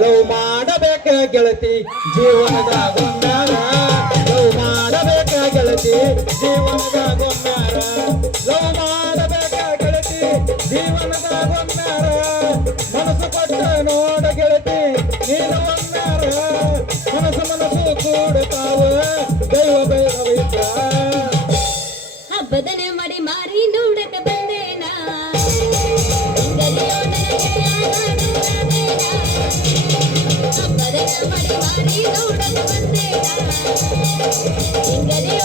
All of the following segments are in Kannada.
ಲವ್ ಮಾಡಬೇಕ ಗೆಳತಿ ಜೀವನದ ಗೊಂದಾರ, ಲವ್ ಮಾಡಬೇಕ ಗೆಳತಿ ಜೀವನದ ಗೊಂದಾರ, ಲವ್ ಮಾಡಬೇಕ ಗೆಳತಿ ಜೀವನದ ಗೊಂದಾರ, ಮನಸ್ಸು ಕೊಟ್ಟ ನೋಡ ಗೆಳತಿ ನೀನು ಒಂದಾರ, ಮನಸ್ಸು ಮನಸ್ಸು ಕೂಡುತ್ತಾವ ದೈವ ದೈವವಿದ್ರ. ಹಬ್ಬದನೆ ಮಾಡಿ ಮಾರಿ ನೋಡಕ ಬಂದೇನ ಹಬ್ಬದನೆ ಮಾಡಿ ನೋಡಕ ಬಂದೇನ ಹಿಂಗದೆ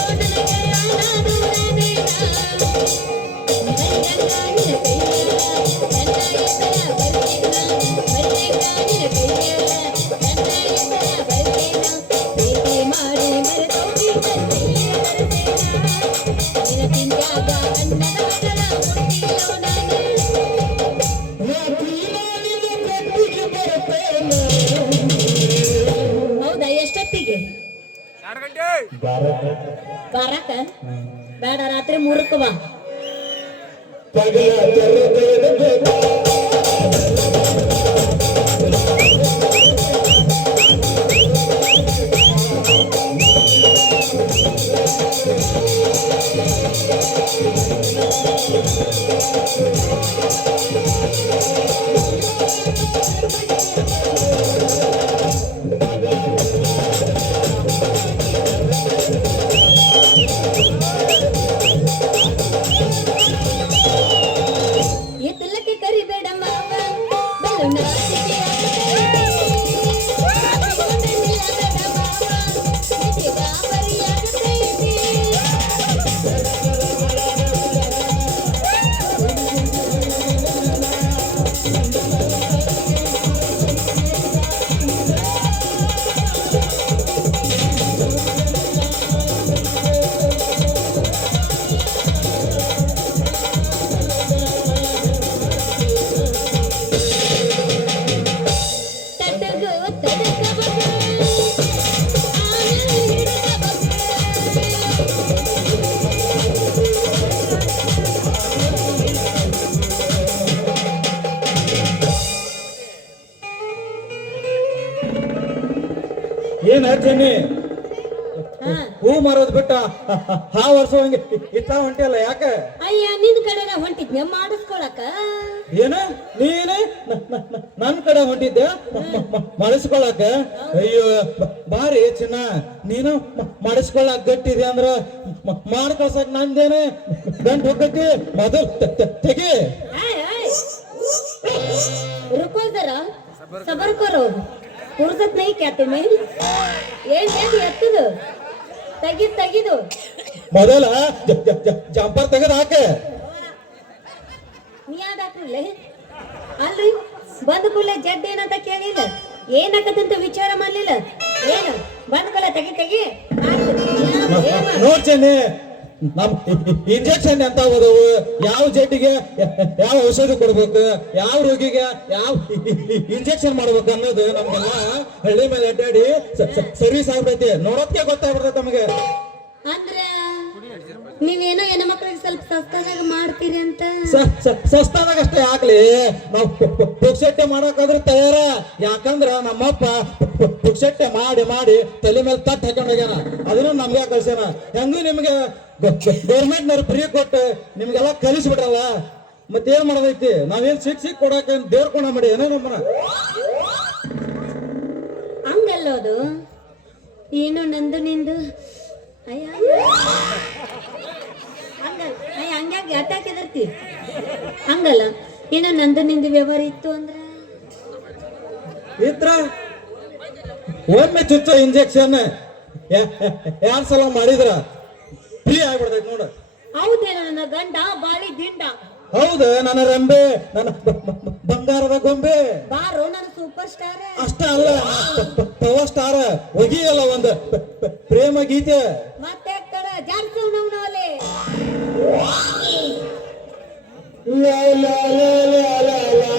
ಹೌದಾ ಎಷ್ಟೊತ್ತಿಗೆ ಬಾರಕ ಬೇಡ ರಾತ್ರಿ 3ಕ್ಕೆ ಬಾ. ಏನ್ ಹೇಳ್ತೀನಿ ಹೂ ಮಾರೋದ್ ಬಿಟ್ಟ ಹಾ ವರ್ಷ ಹಂಗೆ ಇತ್ತ ಹೊಂಟಿಯಲ್ಲ ಯಾಕೆ? ಅಯ್ಯ ನಿನ್ ಕಡೆ ಹೊಂಟಿದ್ನೆ ಮಾಡಿಸ್ಕೊಳಕ. ಏನ ನೀನೇ ನನ್ ಕಡೆ ಹೊಂಟಿದ್ದೆ ಮಾಡಿಸ್ಕೊಳಕ? ಅಯ್ಯೋ ಬಾರಿ ಚಿನ್ನ, ನೀನು ಮಾಡಿಸ್ಕೊಳಕ್ ಗಟ್ಟಿದೆ ಅಂದ್ರ ಮಾಡ್ಕೊಳ್ಸಕ್ ನಂದೇನೆ ಗಂಟು ಹೋಗತಿ ಮೊದಲ್ ತೆಗಿ. रुको जरा सबर करो फुर्सत नहीं क्या तुम्हें ಏನ್ ಎತ್ತದು ತೆಗಿದು ಮೊದಲ ಜಂಪರ್ ತೆಗೆದು ಹಾಕೆ. ನೀ ಯಾವ್ದಾಕ್ರಲ್ಲ ಅಲ್ರಿ ಬಂದ ಕೂಡಲೇ ಜಡ್ ಏನಂತ ಕೇಳಿಲ್ಲ, ಏನಾಗತ್ತಂತ ವಿಚಾರ ಮಾಡ್ಲಿಲ್ಲ. ಏನು ಬಂದ ಕೂಡಲೇ ತೆಗಿ ನೋಡ್ತೇನೆ ನಮ್ ಇಂಜೆಕ್ಷನ್ ಎಂತ ಹೋದವು, ಯಾವ ಜಡ್ಡಿಗೆ ಯಾವ ಔಷಧಿ ಕೊಡ್ಬೇಕು, ಯಾವ ರೋಗಿಗೆ ಯಾವ ಇಂಜೆಕ್ಷನ್ ಮಾಡ್ಬೇಕು ಅನ್ನೋದು ನಮ್ಗೆಲ್ಲ ಹಳ್ಳಿ ಮೇಲೆ ಅಡ್ಡಾಡಿ ಸರ್ವಿಸ್ ಆಗ್ತೈತಿ, ನೋಡೋದಕ್ಕೆ ಗೊತ್ತಾಗ್ಬಿಡ್ತೈತೆ ನಮಗೆ. ಅಂದ್ರ ನೀವೇನೋ ಹೆಣ್ಣು ಮಕ್ಕಳಿಗೆ ಸ್ವಲ್ಪ ಸಸ್ತಾದಾಗ ಮಾಡ್ತೀರಿ ಅಂತ. ಸಸ್ತಾದಾಗ ಅಷ್ಟೇ ಆಗ್ಲಿ, ನಾವು ಪುಕ್ಷಟ್ಟೆ ಮಾಡಕಾದ್ರೂ ತಯಾರ. ಯಾಕಂದ್ರ ನಮ್ಮಪ್ಪ ಪುಕ್ಷಟ್ಟೆ ಮಾಡಿ ಮಾಡಿ ತಲೆ ಮೇಲೆ ತಟ್ಟು ಹಾಕೊಂಡ್ ಹೋಗ್ಯಾನ, ಅದನ್ನ ನಮ್ಗೆ ಕಳ್ಸ್ಯಾನ. ಹೆಂಗೂ ನಿಮ್ಗೆ ಗೌರ್ಮೆಂಟ್ ನವ್ರು ಫ್ರೀ ಕೊಟ್ಟು ನಿಮ್ಗೆಲ್ಲ ಕಲಿಸ್ಬಿಟ್ರಲ್ಲ, ಮತ್ತೇನ್ ಮಾಡೋದೈತಿ? ನಾವೇನ್ ಸಿಕ್ ಕೊಡಾಕ ದೇವ್ರ ಕೊಂಡ ಮಾಡಿ ಏನೋ ನಮ್ಮನ ಹಂಗಲ್ಲೋದು. ಏನು ನಂದು ನಿಂದು ಅಯ್ಯ ಹಂಗಾಗಿ ಅಟ್ಯಾಕ್ ಎದರ್ತಿ ಹಂಗಲ್ಲ. ಏನೋ ನಂದು ನಿಂದು ವ್ಯವಹಾರ ಇತ್ತು ಅಂದ್ರ ಇದ್ರ ಒಮ್ಮೆ ಚುಚ್ಚ ಇಂಜೆಕ್ಷನ್ 2 ಸಲ ಮಾಡಿದ್ರ ಫ್ರೀ ಆಗ್ಬಿಡ್ತೈತಿ ನೋಡ. ಹೌದೇನ ನನ್ನ ಗಂಡ ಬಾಳಿ ದಿಂಡ, ಹೌದು ನನ್ನ ರಂಬೆ, ನನ್ನ ಬಂಗಾರದ ಗೊಂಬೆ, ಬಾರೋ ನನ್ನ ಸೂಪರ್ ಸ್ಟಾರ್. ಅಷ್ಟ ಅಲ್ಲ ಪವರ್ ಸ್ಟಾರ್, ಒಗಿಯಲ್ಲ ಒಂದು ಪ್ರೇಮ ಗೀತೆ. ಮತ್ತೆ ಕಡೆ ಜಾಡ್ಸೋನವನವಲೆ ಲಾ ಲಾ ಲಾ ಲಾ ಲಾ ಲಾ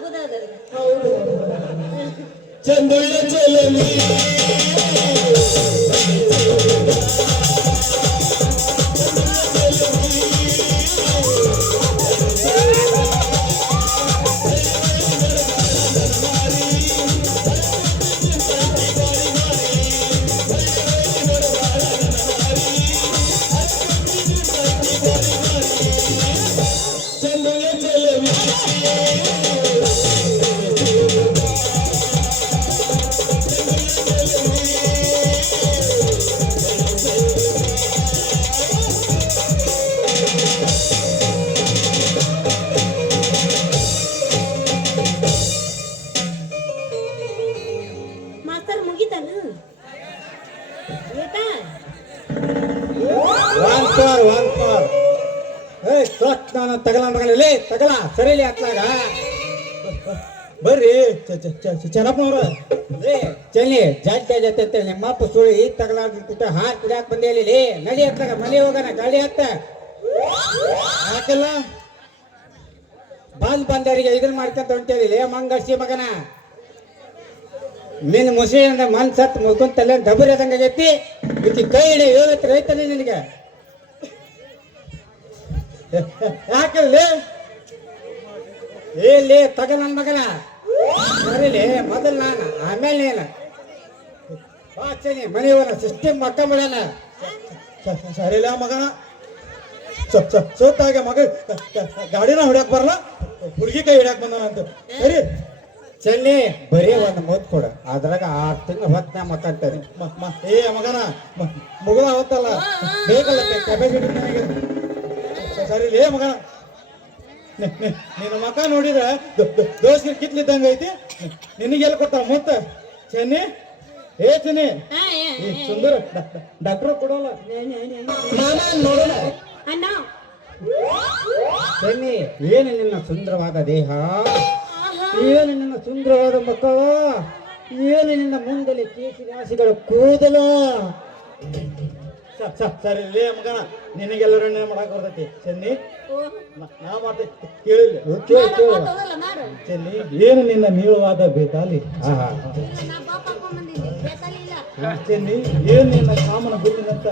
ಆಗುದ ಅದ ಚಂದುಳ್ಳ ಚೆಲುವಿ ಚಂದುಳ್ಳ ಚೆಲುವಿ ಮಾಸ್ತರ್ ಮುಗಿತಾನ ಆಯ್ತಾ ಒನ್ ಫಾರ್ ಏಯ್ ತೊಟ್ ನಾನು ತಗಲ ಮಗನಲ್ಲಿ ತಗಲ ಸರಿಲಿ ಹತ್ಲಾಗ ಬರ್ರಿ ಚೆನ್ನಪ್ಪನವ್ರ ಏ ಚೆನ್ನಿ ಜಾಸ್ತಿ ಜೊತೆ ಅಂತೇಳಿ ನಿಮ್ಮಪ್ಪ ಸುಳಿ ಈಗ ತಗಲಾಡ್ಬಿಟ್ಟು ಹಾಲು ಕುಡಿಯಾಕ ಬಂದೇ ಇಲ್ಲಿ ನಡಿ ಹತ್ಲಾಗ ಮನೆ ಹೋಗೋಣ ಗಾಡಿ ಹತ್ತ ಯಾಕಲ್ಲ ಬಂದವರಿಗೆ ಇದನ್ನ ಮಾಡ್ಕೊಂತ ಹೊಂಟೇಳಿ ಮಂಗರ್ಸಿ ಮಗನ ನಿನ್ನ ಮುಸಿಯಿಂದ ಮನ್ಸತ್ ಮುಗ್ಕೊಂತಲ್ಲ ಡಬರಿ ಅದಂಗ ಆಗೈತಿ ಈಕಿ ಕೈ ಹಿಡಿ ಹೇಳತ್ ರೈತನೇ ನಿನಗೆ ಯಾಕಲ್ಲಿ ಏಲಿ ತಗ ನನ್ನ ಮಗನ ಸರಿಲಿ ಮೊದಲು ನಾನು ಆಮೇಲೆ ನೀನು ಬಾಚನಿ ಮನೆ ಹೋಗೋಣ ಸಿಸ್ಟಮ್ ಮಕ್ಕ ಬಿಡೋಣ ಸರಿಲ್ಲ ಮಗನ ಸೋತಾಗ ಮಗ ಗಾಡಿನ ಹೊಡ್ಯಾಕ್ ಬರಲ್ಲ ಹುಡುಗಿ ಕೈ ಹಿಡ್ಯಾಕ್ ಬಂದಾನ ಅಂತ ಸರಿ ಚೆನ್ನಿ ಬರೀ ಒಂದು ಮೂತ್ ಕೊಡು ಅದ್ರಾಗ 6 ತಿಂಗಳು ಹೊತ್ತನ ಮಕ್ಕಂತೇನೆ ಏ ಮಗನ ಮುಗುದ ಹೊತ್ತಲ್ಲ ಬೇಕಲ್ಲ ಕೆಪಾಸಿಟಿ ನನಗೆ ಸರಿ ಲೇ ಮಗನ ನಿನ್ನ ಮಕ್ಕ ನೋಡಿದ್ರೆ ದೋಸ್ಗೆ ಕಿತ್ಲಿದ್ದಂಗ ಐತಿ ನಿನಗೆಲ್ಲ ಕೊಡ್ತಾವ ಮೂತ್ ಚೆನ್ನಿ ಏ ಚೆನ್ನಿ ಈ ಸುಂದರ ಡಾಕ್ಟ್ರು ಕೊಡೋಲ್ಲ ನೋಡೋಣ ಅಣ್ಣ ಚೆನ್ನಿ ಏನು ನಿನ್ನ ಸುಂದರವಾದ ದೇಹ ಏನು ನಿನ್ನ ಸುಂದರವಾದ ಮಕ್ಕಳು ಏನು ನಿನ್ನ ಮುಂದಲಿ ಕೇಸಿ ರಾಶಿಗಳ ಕೂದಲು ಸರಿ ಲೇ ಮಗನ ನಿನಗೆಲ್ಲರೂ ಮಾಡಕ್ ಬರ್ತೈತಿ ಚೆನ್ನಿ ನಾ ಮಾಡ್ತೇನೆ ಕೇಳಿಲ್ಲ ಹೋಗಲ್ಲ ಮಾಡು ಚೆನ್ನಿ ಏನು ನಿನ್ನ ನೀಳವಾದ ಬೇತಾಲಿ ನಾ ಬಾಪ ಬಂದಿದ್ದೆ ಬೇಕಾಲಿಲ್ಲ ಚೆನ್ನಿ ಏನು ನಿನ್ನ ಕಾಮನ ಗುರುವಿನಂತ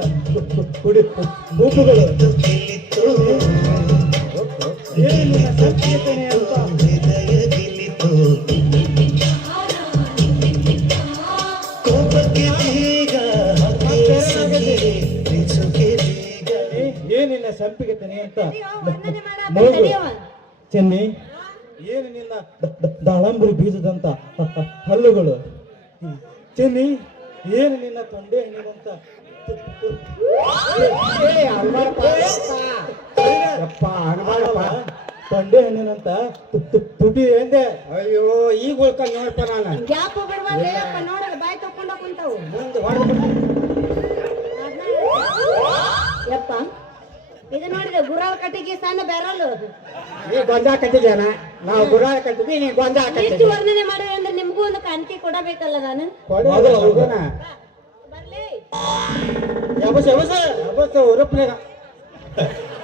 ಕುಡಿ ಬೂಟುಗಳು ಏನು ನಿನ್ನ ಸಂಕೇತನೆ ಅಂತ ಏನಿನ್ನ ಸಂಪಿಗೆತನೆ ಅಂತ ಮೂಗು ಚೆನ್ನಿ ಏನು ನಿನ್ನ ದಾಳಂಬರಿ ಬೀಜದಂತ ಹಲ್ಲುಗಳು ಚೆನ್ನಿ ಏನು ನಿನ್ನ ತೊಂಡೆ ಹಣ್ಣಿನಂತ ತೊಂಡೆ ಹಣ್ಣಿನಂತ ತುಟಿ ಎಂದೆ ಅಯ್ಯೋ ಈಗ ಉಳ್ಕೊಂಡು ನೋಡ್ಪ ನಾನು ಗ್ಯಾಪ್ ಬಿಡ್ಬಾರ್ದಪ್ಪ ನೋಡಲ್ಲ ಬಾಯಿ ತಕೊಂಡ ಕುಂತಾವು ಮುಂದೆ ಹೊಡೆದು ಯಪ್ಪ ಇದು ನೋಡಿದೆ ಗುರಾಳ ಕಟ್ಟಿಗೆ ಸಣ್ಣ ಬೆರಲು ನೀ ಗೊಂಜಾಳ ಕಟ್ಟಿದ್ಯಾನ ನಾವು ಗುರಾಳ ಕಟ್ಟಿದ್ವಿ ನೀ ಗೊಂಜಾಳ ಎಷ್ಟು ಕಟ್ಟಿದ್ವಿ ವರ್ಣನೆ ಮಾಡಿದೆ ಅಂದ್ರೆ ನಿಮ್ಗೂ ಒಂದು ಕಾಣಿಕೆ ಕೊಡಬೇಕಲ್ಲ ನಾನು ಬರ್ಲಿ ಉರುಪ್ಲೇಗ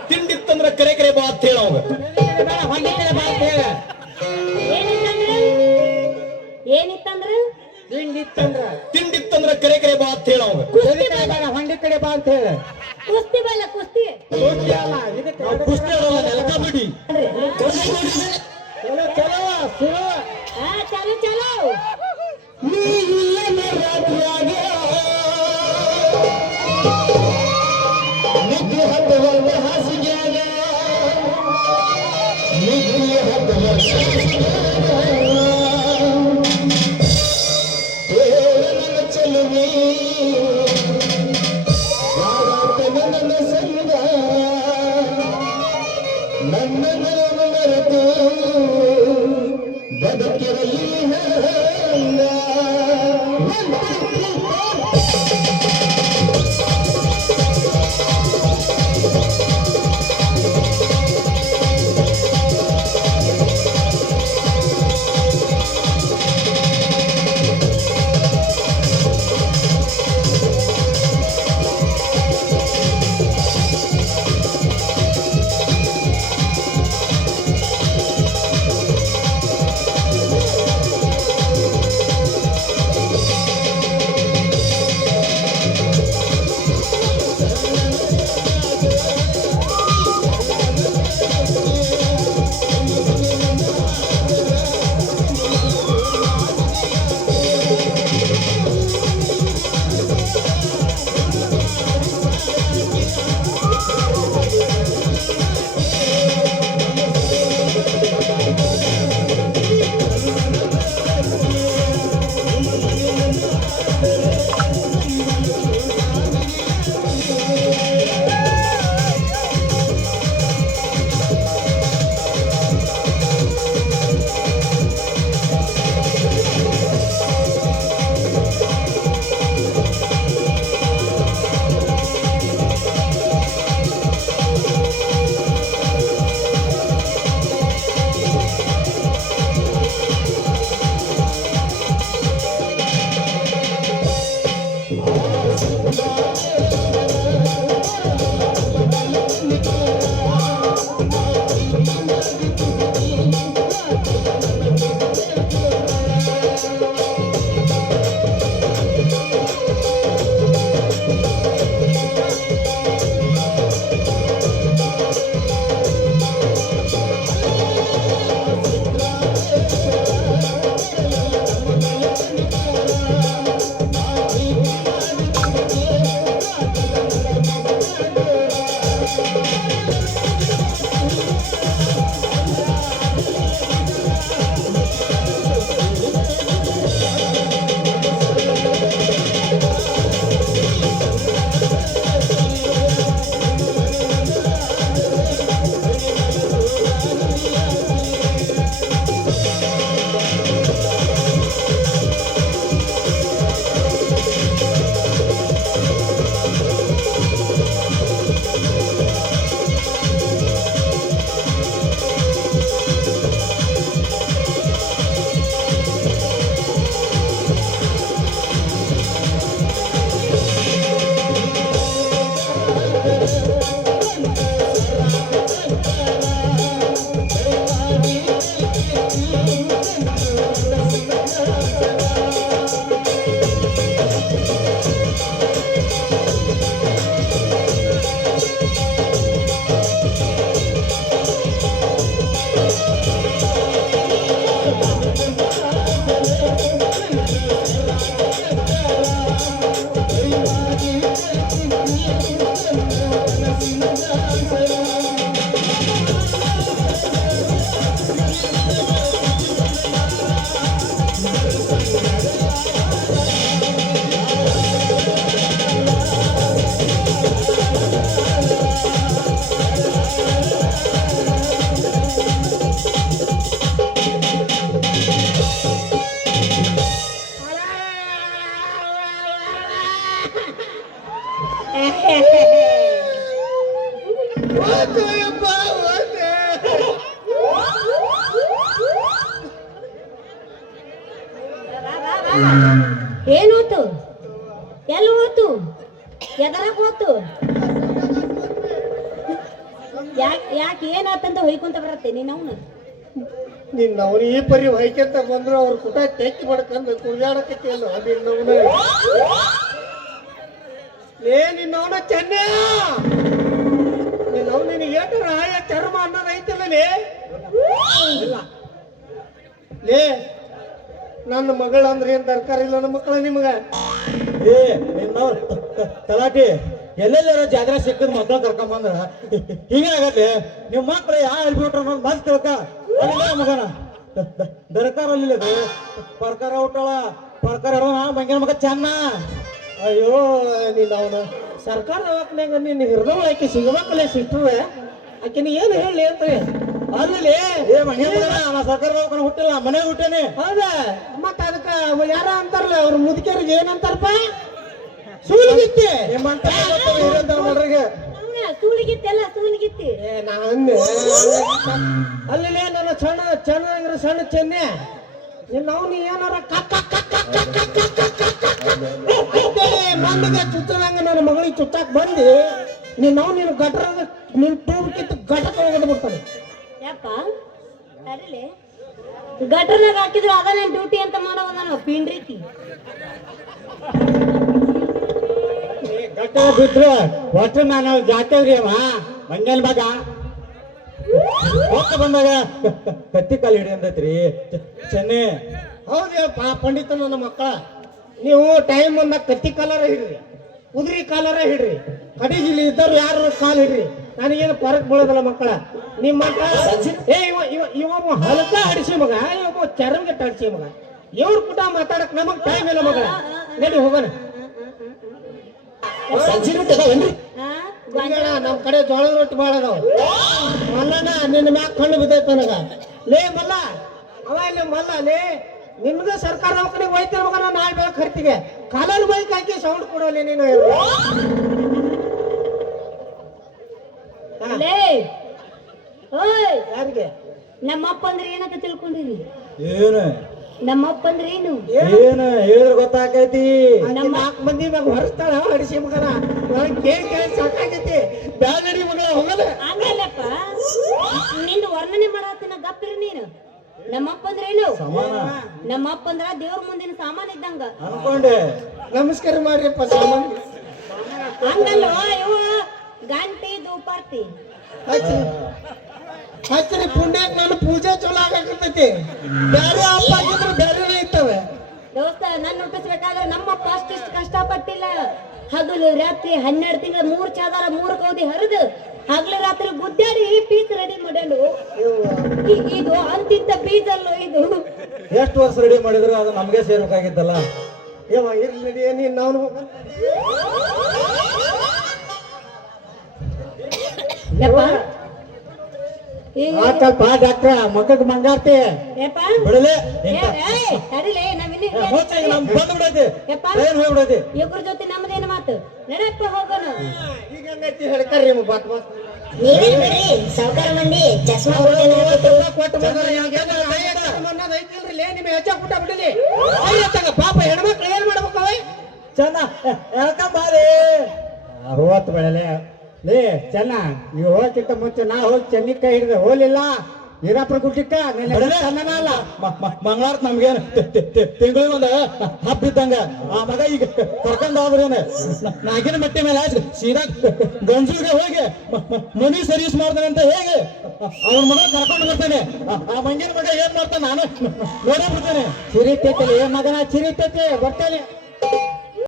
ತಿಂಡಿತ್ತಂದ್ರ ಕರೆ ಕರೆ ಬಾ ಅಂತ ಹೇಳ ಅವಾಗ ಏನಿತ್ತಂದ್ರೆ ಏನಿತ್ತಂದ್ರ ತಿಂಡಿತ್ತಂದ್ರ ಕರೆ ಕರೆ ಬಾ ಅಂತ ಹೇಳ ಅವಾಗ ಹೊಂಡಿ ಕಡೆ ಬಾ ಅಂತ ಹೇಳ ಕುಸ್ತಿ ಬಲ್ಲ ಕುಸ್ತಿ ಕುಸ್ತಿ ಆಡೋಲ್ಲ ನೆಲಕ ಬಿಡಿ ಚಲೋ ಚಲೋ ಸುರು ಹಾ ಚಲೋ ಚಲೋ ನಿದ್ದೆ ಹಬ್ಬವಲ್ಲ ಹಾಸಿಗೆಯಾಗ ನಿದ್ದೆ ಹಬ್ಬವಲ್ಲ ನನ್ನ ಚೆಲುವೆ ನನ್ನ ಸಂಗ ನನ್ನ ನೆಲವು ಮರೆತು ಬದುಕಿರಲಿ ಹಂಗ ಏನೋತು ಎಲ್ಲ ಹೋತು ಎದರಾಗ ಹೋತು ಯಾಕೆ ಏನಾತಂತ ಹೊಯ್ಕೊಂತ ಬರತ್ತೆ ನೀನ್ ಅವನು ನಿನ್ನ ಅವನು ಈ ಪರಿ ಹೊಯ್ಕೊಂತ ಬಂದ್ರು ಅವ್ರ ಕುಟ ತೆಕ್ಕಿ ಮಾಡ್ಕೊಂಡು ಕುಡಿದಾಡಕತ್ತಿ ಅಲ್ಲ ನಿನ್ನವನ ನಿನ್ನವನ ಚೆನ್ನ ನಿನ್ನವ್ ನಿನಗೆ ಏಟರ ಆಯ ಚರ್ಮ ಅನ್ನೋದು ಐತಲ್ಲ ಇಲ್ಲ ಲೇ ನನ್ನ ಮಗಳ ಅಂದ್ರೆ ಏನ್ ದರ್ಕಾರ ಇಲ್ಲ ನಮ್ಮ ಮಕ್ಕಳ ನಿಮಗ ಏ ನಿನ್ನ ತಲಾಟಿ ಎಲ್ಲೆಲ್ಲಾರ ಜಾತ್ರೆ ಸಿಕ್ಕದ ಮಕ್ಕಳು ಕರ್ಕೊಂಬಂದ್ರ ಹೀಗೆ ಆಗತ್ತೆ ನಿಮ್ಮ ಮಕ್ಳು ಯಾವ ಹೇಳ್ಬಿಟ್ರ ಅನ್ನೋದು ಮಸ್ತ್ ತಿಳ್ಕ ಅಲ್ಲಿಲ್ಲ ಮಗನ ದರ್ಕಾರ ಅಲ್ಲಿಲ್ಲ ಪರ್ಕಾರ ಹುಟ್ಟಳ ಪರ್ಕಾರ ಮಂಗನ ಮಗ ಚೆನ್ನ ಅಯ್ಯೋ ನೀನ್ ಅವನು ಸರ್ಕಾರ ದವಾಖಾನ್ಯಾಗ ನಿನ್ನ ಹಿರಿದವ ಆಕೆ ಸಿಗಬೇಕಲ್ಲೇ ಸಿಗ್ತದೆ ಆಕಿನ ಏನು ಹೇಳಿ ಅಂತ ಅಲ್ಲಿ ಏ ಮಂಗನ ಮಗನ ಸರ್ಕಾರ ದವಾಖಾನೆ ಹುಟ್ಟಿಲ್ಲ ಮನೆಗೆ ಹುಟ್ಟೇನಿ ಹೌದಾ ಮತ್ತ ಅದಕ್ಕ ಯಾರ ಅಂತಾರಲ್ಲ ಅವ್ರ ಮುದುಕಿಯರಿಗೆ ಏನಂತಾರಪ್ಪ ಸೂಲಿಗಿತ್ತಿ ನಿಮ್ಮಂತ ನೋಡ್ರಿಗೆ ಸೂಳಿಗಿತ್ತೆಲ್ಲ ಸೂಳಿಗಿತ್ತಿ ನಾನು ಅಲ್ಲಿ ನನ್ನ ಸಣ್ಣ ಚೆನ್ನಾಗಿರೋ ಸಣ್ಣ ಚೆನ್ನೆ ನಿನ್ನ ಅವನು ಏನಾರ ಮಂದಿಗೆ ಚುಚ್ಚದಂಗ ನನ್ನ ಮಗಳಿಗೆ ಚುಚ್ಚಾಕ್ ಬಂದು ನಿನ್ನ ಅವ್ನು ನಿನ್ನ ಗಟ್ರದ ನಿನ್ನ ಟೂಬ್ ಕಿತ್ತು ಗಟಕ ಹೋಗೋದು ಬಿಡ್ತಾನೆ ಯಪ್ಪ ಅರಿಲೆ ಗಟರ್ನಾಗ ಹಾಕಿದ್ರು ಅದ ನನ್ನ ಡ್ಯೂಟಿ ಅಂತ ಮಾಡವ ನಾನು ಪಿಂಡ್ರೀತಿ ಗಟ್ಟ ಬಿದ್ರು ಒಟ್ಟು ನಾನು ಜಾತೇವ್ರಿ ಅವ ಮಂಗನ ಮಗ ಹೊತ್ತ ಬಂದಾಗ ಕತ್ತಿ ಕಾಲು ಹಿಡಿ ಅಂದೈತ್ರಿ ಚೆನ್ನೆ ಹೌದಪ್ಪ ಪಂಡಿತ ನನ್ನ ಮಕ್ಕಳ ನೀವು ಟೈಮ್ ಬಂದಾಗ ಕತ್ತಿ ಕಾಲರ ಹಿಡ್ರಿ ಕುದುರೆ ಕಾಲರ ಹಿಡ್ರಿ ಕಡಿಜಿಲಿ ಇದ್ದರು ಯಾರು ಕಾಲು ಹಿಡ್ರಿ ನನಗೇನು ಪರಕ್ ಬೀಳೋದಲ್ಲ ಮಕ್ಕಳ ನಿಮ್ಮ ಮಕ್ಕಳ ಏ ಇವ ಹಲಕ ಹಡಿಸಿ ಮಗ ಇವ ಚರಂಗೆ ತಡಿಸಿ ಮಗ ಇವ್ರ ಕೂಟ ಮಾತಾಡಕ್ ನಮಗ್ ಟೈಮ್ ಇಲ್ಲ ಮಗಳ ನಡಿ ಹೋಗೋಣ ನಮ್ ಕಡೆ ಜೋಳದ ರೊಟ್ಟಿ ಭಾಳ ಅದಾವ ಮಲ್ಲಣ್ಣ ನಿನ್ನ ಮ್ಯಾಗ ಕಣ್ಣು ಬಿದ್ದೈತೆ ನನಗ ಲೇ ಮಲ್ಲ ಅವ ಇಲ್ಲಿ ಮಲ್ಲ ಲೇ ನಿಮ್ಗ ಸರ್ಕಾರ ದವಾಖಾನೆಗೆ ಹೋಯ್ತಿರ ಮಗ ನಾನು ನಾಳೆ ಬೆಳಗ್ಗೆ ಖರ್ಚಿಗೆ ಕಾಲಲ್ಲಿ ಬೈಕ್ ಹಾಕಿ ಸೌಂಡ್ ಕೊಡೋಲ್ಲ ನೀನು ಲೇ ಓಯ್ ಯಾರಿಗೆ ನಮ್ಮಪ್ಪ ಅಂದ್ರೆ ಏನಂತ ತಿಳ್ಕೊಂಡಿರಿ ಏನು ನಮ್ಮಪ್ಪ ಅಂದ್ರೆ ಏನು ಏನು ಹೇಳಿದ್ರೆ ಗೊತ್ತಾಕೈತಿ ನಮ್ಮ 4 ಮಂದಿ ಮ್ಯಾಗ ಹೊರಸ್ತಾಳ ಹಡಿಸಿ ಮಗನ ಕೇಳಿ ಕೇಳಿ ಸಾಕಾಗೈತಿ ಬ್ಯಾಗಡಿ ಮಗಳ ಹೋಗಲ್ಲ ಹಂಗಲ್ಲಪ್ಪ ನಿಂದು ವರ್ಣನೆ ಮಾಡತ್ತಿನ ಗಪ್ಪಿರಿ ನೀನು ನಮ್ಮಪ್ಪ ಅಂದ್ರೆ ಏನು ಸಮಾನ ನಮ್ಮಪ್ಪ ಅಂದ್ರ ದೇವ್ರ ಮುಂದಿನ ಸಾಮಾನ್ ಇದ್ದಂಗ ಅನ್ಕೊಂಡೆ ನಮಸ್ಕಾರ ಮಾಡ್ರಿಪ್ಪ ಸಾಮಾನ್ಯ ಹಂಗಲ್ಲ ಇವ ಗಂಟೆ ಧೂಪಾರ್ತಿ ಹಚ್ಚರಿ ಪುಣ್ಯಕ್ ನಾನು ಪೂಜೆ ಚಲೋ ಆಗಕತ್ತೈತಿ ಬೇರೆ ಹಬ್ಬ ಆಗಿದ್ರೆ ಬೇರೆನೇ ಇರ್ತವೆ ದೋಸ್ತ ನನ್ನ ಹುಟ್ಟಿಸ್ಬೇಕಾದ್ರೆ ನಮ್ಮಪ್ಪ ಅಷ್ಟಿಷ್ಟು ಕಷ್ಟಪಟ್ಟಿಲ್ಲ ಹಗಲು ರಾತ್ರಿ 12 ತಿಂಗಳ 3 ಚಾದಾರ 3 ಕೌದಿ ಹರಿದು ಹಗಲು ರಾತ್ರಿ ಗುದ್ದಾಡಿ ಪೀಸ್ ರೆಡಿ ಮಾಡಲು ಇದು ಅಂತಿಂತ ಪೀಸ್ ಅಲ್ಲೋ ಇದು ಎಷ್ಟು ವರ್ಷ ರೆಡಿ ಮಾಡಿದ್ರು ಅದು ನಮ್ಗೆ ಸೇರ್ಬೇಕಾಗಿತ್ತಲ್ಲ ಏವ ಇರ್ಲಿ ನೀನ್ ನಾವು ಆತಲ್ಪ ಡಾಕ್ಟ್ರ ಮಕ್ಕಳಿಗೆ ಮಂಗಾರ್ತಿ ಯಪ್ಪ ಬಿಡಲೆ ತಡಿಲೇ ನಾವಿಲ್ಲಿ ನಮ್ ಬಂದು ಬಿಡೈತಿ ಯಪ್ಪ ಏನ್ ಹೋಗ್ಬಿಡೈತಿ ಇಬ್ರ ಜೊತೆ ನಮ್ದೇನು ಮಾತು ನಡೆಯಪ್ಪ ಹೋಗೋಣ ಈಗ ಹಂಗೈತಿ ಹೇಳ್ಕರ್ರಿ ಬಾತ್ ಬಾತ್ ನೀವೇನ್ ಬಿಡ್ರಿ ಸಾವುಕಾರ ಮಂದಿ ಚಸ್ಮಾ ಕೊಟ್ಟು ಐತಿಲ್ರಿ ನಿಮ್ ಹೆಚ್ಚ ಪುಟ್ಟ ಬಿಡಲಿ ಪಾಪ ಹೆಣ್ಮಕ್ಳು ಏನ್ ಮಾಡ್ಬೇಕವ ಚೆನ್ನ ಹೇಳ್ಕೊಂಬಾರಿ 60 ಬೆಳೆಲೆ ಲೇ ಚೆನ್ನ ನೀವು ಹೋಗಕ್ಕಿಂತ ಮುಂಚೆ ನಾ ಹೋಗಿ ಚೆನ್ನಿ ಕೈ ಹಿಡಿದೆ ಹೋಲಿಲ್ಲ ಹೀರಾಪುರ ಗುಡ್ಡಕ್ಕ ಅಲ್ಲ ಮಂಗಳಾರ ನಮ್ಗೇನು ತಿಂಗಳಿಗೊಂದು ಹಬ್ಬ ಇದ್ದಂಗ ಆ ಮಗ ಈಗ ಕರ್ಕೊಂಡ್ ಹೋದ್ರೇನು ನಾಗಿನ ಮಟ್ಟಿ ಮೇಲೆ ಹಾಕಿ ಸೀದಾ ಗಂಜೂರಿಗೆ ಹೋಗಿ ಮನಿ ಸರ್ವಿಸ್ ಮಾಡ್ತಾನೆ ಅಂತ ಹೇಗೆ ಅವನ ಮಗ ಕರ್ಕೊಂಡು ಬರ್ತಾನೆ ಆ ಮಂಗಿನ ಮಗ ಏನ್ ಮಾಡ್ತಾನೆ ನಾನು ನೋಡೇ ಬಿಡ್ತೇನೆ ಚಿರಿತೈತಿ ಮಗನ ಚಿರಿತೈತಿ ಬರ್ತೇನೆ